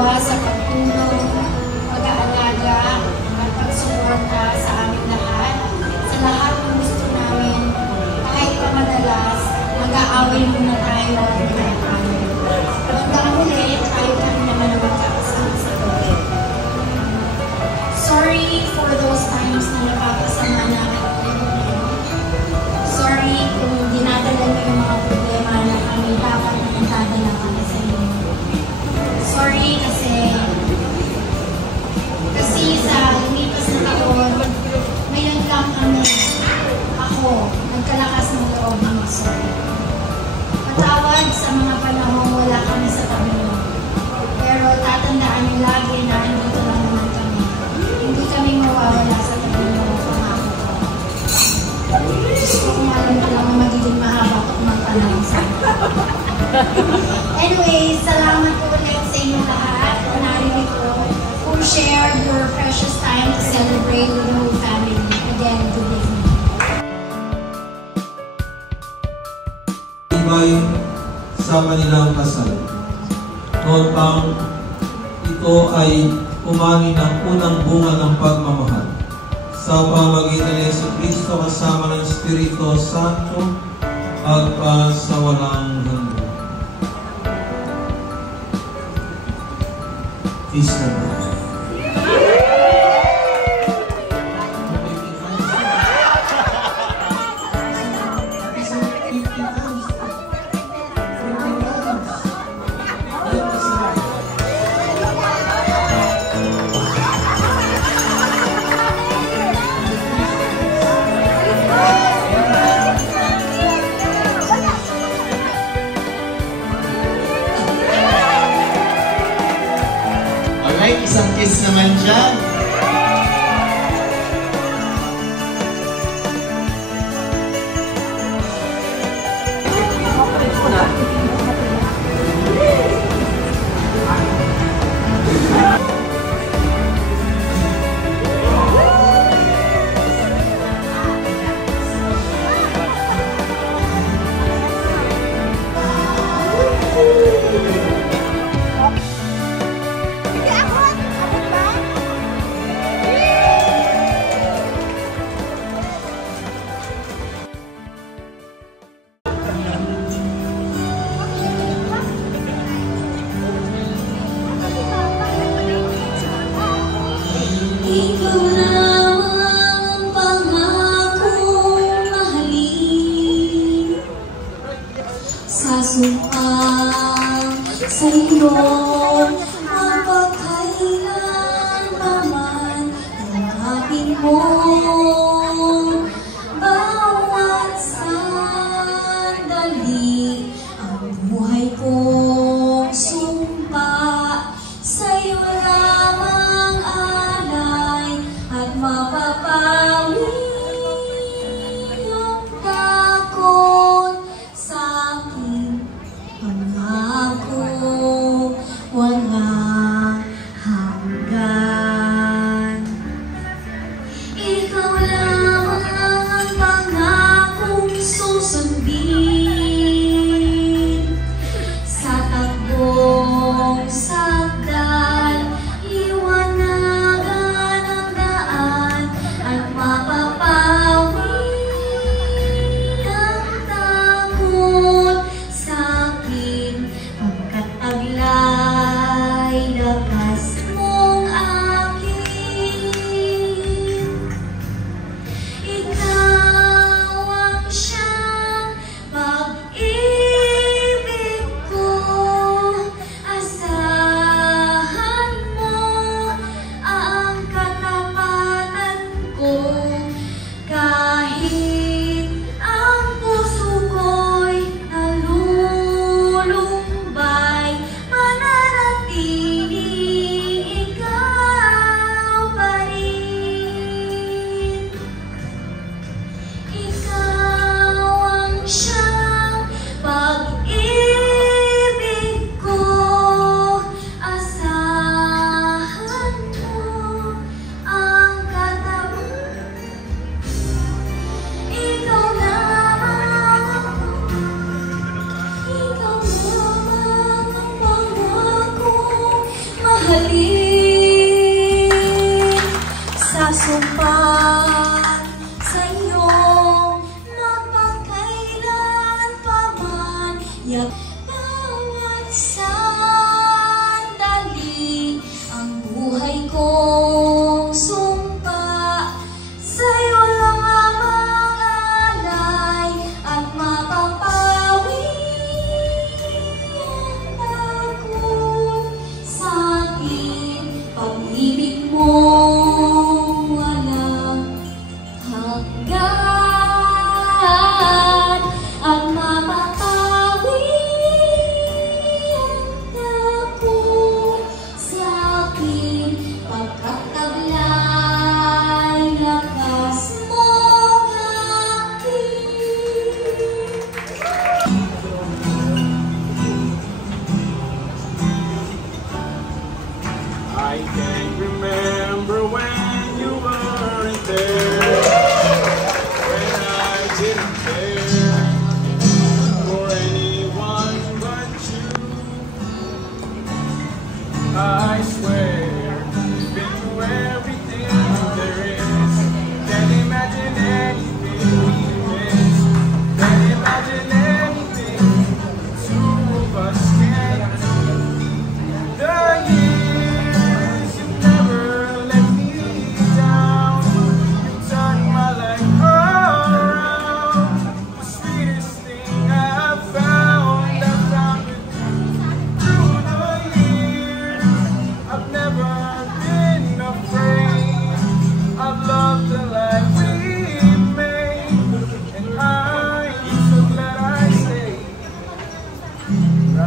awa sa pagtulong, pag-aalaga, at pagsuporta sa aming lahat, sa lahat ng gusto namin, kahit pa madalas, mag-aaway muna tayo at pinag-aaway. Hanggang huli, tayo kami naman ang magkakasama sa Lord. Sorry for those times na napapasama namin. Sorry kung dinadala mo yung mga problema na kami dapat na itadala kami sa inyo. Sorry kasi sa lumipas na taon, ngayon lang ako, nagkalakas ng loob na mag-sorry. Patawad sa mga panahon wala kami sa tabi mo. Pero tatandaan niyo lagi na andito lang naman kami. Hindi kami mawawala sa tabi mo, pangako ko. Gusto kong alam ko lang na magiging mahaba at magpanahon sa akin. Anyway, salamat po ulit sa inyong lahat na naririto who shared your precious time to celebrate with the whole family. Again, good evening. Ibay sa kanilang kasal. Noon pang ito ay umani ng unang bunga ng pagmamahal sa pamagitan ni Jesucristo kasama ng Espiritu Santo at sa walang hanggan. Peace na ba? Isang kiss naman dyan. Sasumpang sa iyo ang pagkailan naman yakapin mo bawat sandali ang buhay kong sumpa sa'yo lamang alay at mapapawi ang takot sa akin. Pangako walang hanggan. Ikaw lang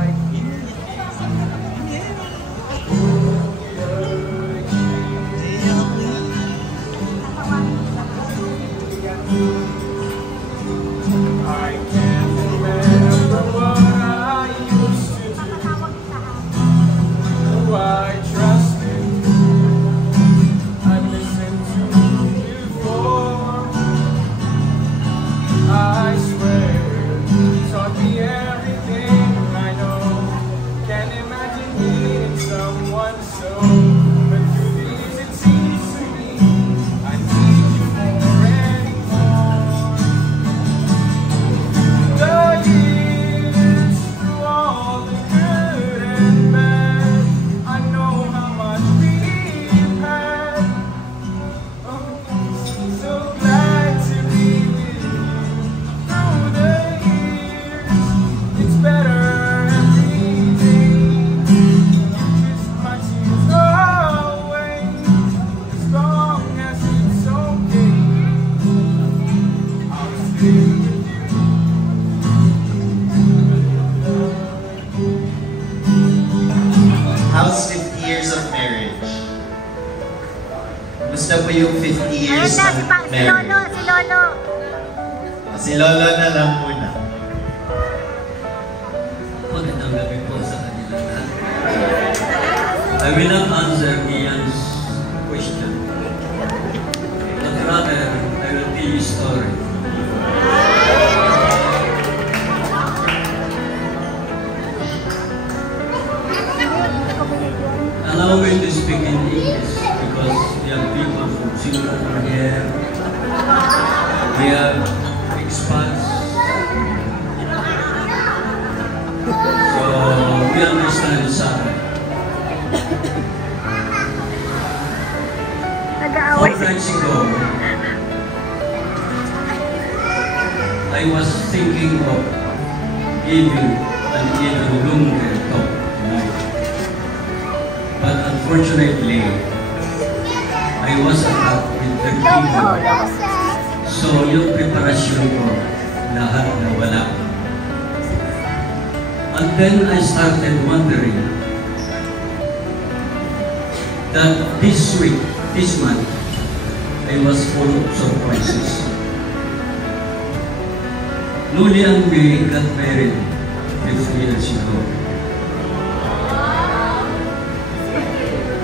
I can't remember what I used to do, who I trusted, I listened to before. I swear, you taught me everything I know. Can't imagine meeting someone so, but through these it seems to me I need you more and more. The years, through all the good and bad, I know how much we've had. Oh, so glad to be with you. Through the years, it's better every day. You kissed my tears away. As long as it's okay, I'll stay with you. How's 50 years of marriage? Gusto po yung 50 years Ayun na, ng si marriage? Lolo, si Lolo. Si Lolo na lang muna. Magandang gabi po sa kanila lahat. I will not answer Ian's question, but rather I will tell you a story. Allow me to speak in English because we have people from Singapore here, we have expats, so we understand each other. Nag-aaway 4 nights ago, I was thinking of giving an even longer talk tonight. But unfortunately, I was attacked with the fever. So yung preparasyon ko, lahat nawala. And then I started wondering that this week, this month, I was full of surprises. Luli and me got married 50 years ago.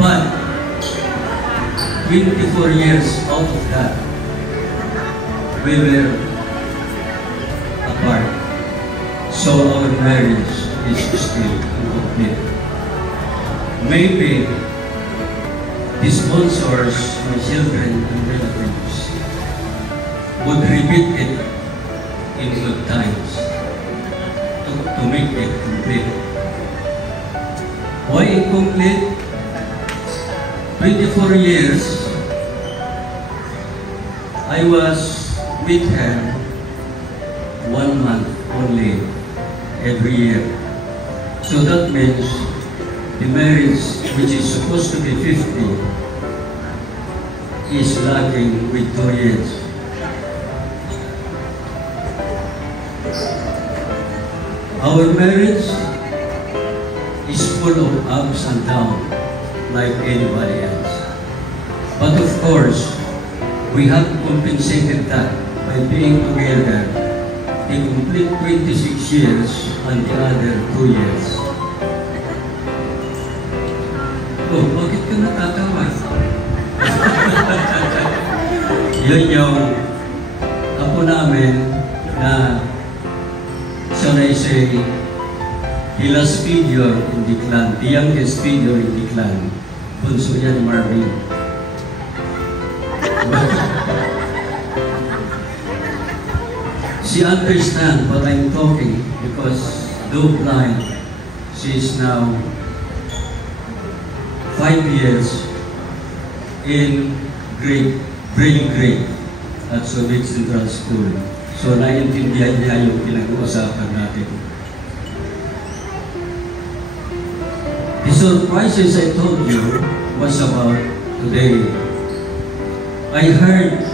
But 24 years out of that, we were apart. So our marriage is still incomplete. Maybe the sponsors, my children and relatives would repeat it in good times to make it complete. Why incomplete? 24 years I was with her 1 month only every year. So that means the marriage, which is supposed to be 50, is lagging with 2 years. Our marriage is full of ups and downs like anybody else. But of course, we have compensated that by being together a complete 26 years and the other 2 years. Oh, bakit ka natatawa? Yun yung apo namin na shall I say, the last figure in the clan, the youngest figure in the clan, bunso yan Marvin. She understands what I'm talking because though blind, she is now 5 years in grade at Soviet Central School. So naiintindihan niya yung pinag-uusapan natin. The surprises I told you was about today. I heard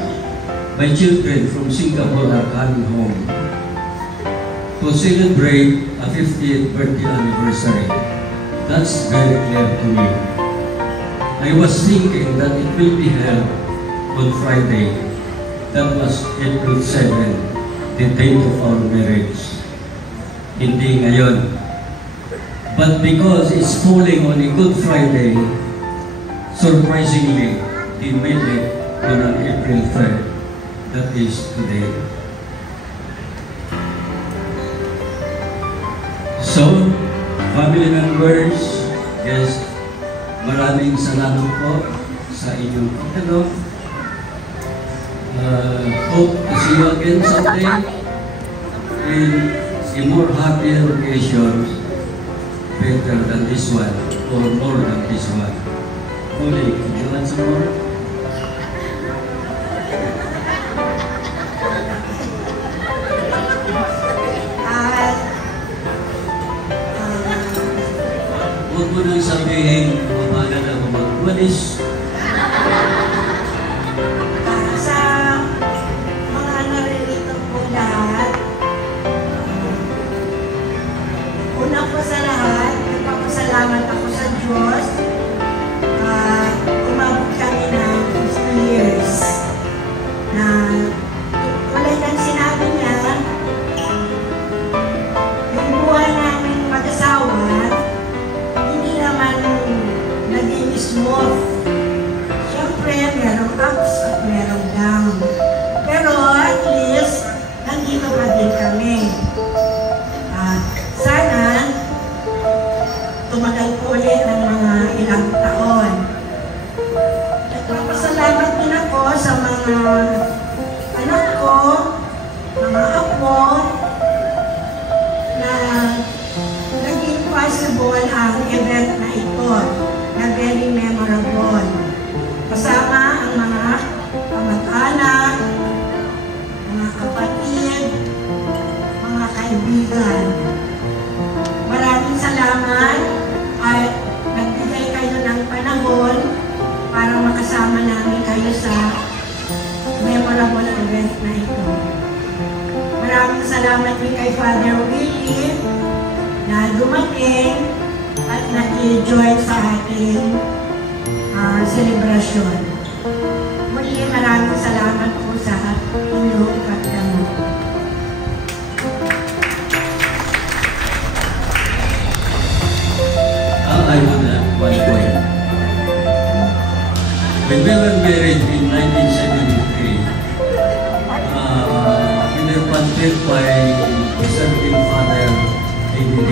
my children from Singapore are coming home to celebrate a 50th birthday anniversary. That's very clear to me. I was thinking that it will be held on Friday. That was April 7, the date of our marriage. Hindi ngayon. But because it's falling on a Good Friday, surprisingly, they made it on an April 3rd. That is today. So, family members, guests, maraming salamat po sa inyong pagtanong. Hope to see you again someday in a more happier occasions, better than this one or more than this one. Holy, you want some more? Huwag mo nang sabihin, mabagal na magwalis. Sa mga naririto po lahat, una po sa lahat, nagpapasalamat ako sa Diyos. Umabot kami ng 50 years na tulad ng sinabi niya, yung buhay namin mag-asawa, hindi naman naging smooth. Siyempre, merong ups at merong down. Pero at least, nandito pa din kami. Sana, tumagal po ulit ng mga ilang taon. Nagpapasalamat din ako sa mga anak ko, mga apo, na naging possible ang event na ito, na very memorable. Kasama ang mga kamag-anak, mga kapatid, mga kaibigan. Maraming salamat at nagbigay kayo ng panahon para makasama namin kayo sa memorable event na ito. Maraming salamat din kay Father Willie na dumating at nag-join sa ating selebrasyon. Muli, maraming salamat po sa inyong pagdamot. I would add one point. When we were married in 1973, pinirpantil by serving Father KDD.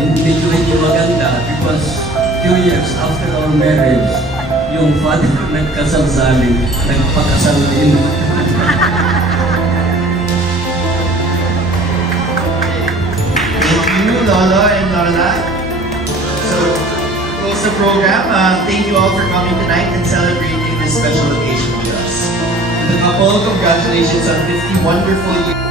Hindi maganda because few years after our marriage, yung father nagkasal-sali, nagpakasal din. Thank you, Lolo and Lola. So, close the program. Thank you all for coming tonight and celebrating this special occasion with us. To the couple, congratulations on 50 wonderful years.